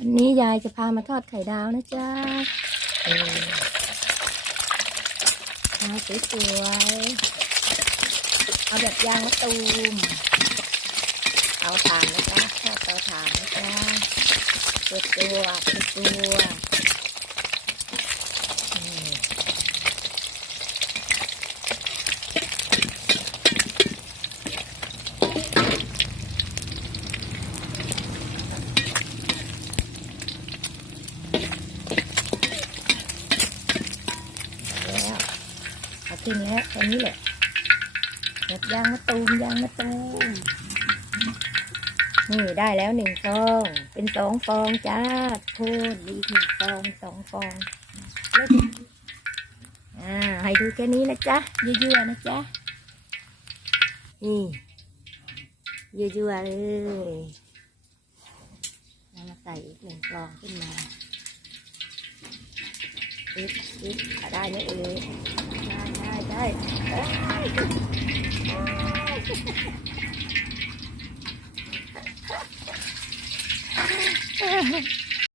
วันนี้ยายจะพามาทอดไข่ดาวนะจ๊ะเออาสวยๆเอาแบบยางมะตูมเอาถ่านนะจ๊ะทอดเตาถ่านนะจ๊ะเปิดตัวเปิดตัวนี่แล้ว เอาขึ้นแล้วตอนนี้แหละแบบยางมะตูมยางมะตูมนี่ได้แล้วหนึ่งฟอง เป็นสองฟองจ้าโทษดีหนึ่งฟองสองฟองอ่าให้ดูแค่นี้นะจ๊ะเยั่วๆนะจ๊ะนี่เยั่วๆเลยแล้วมาใส่อีกหนึ่งฟองขึ้นมาอิ๊บอิ๊บได้ไหมเอ่ยได้ ได้ได้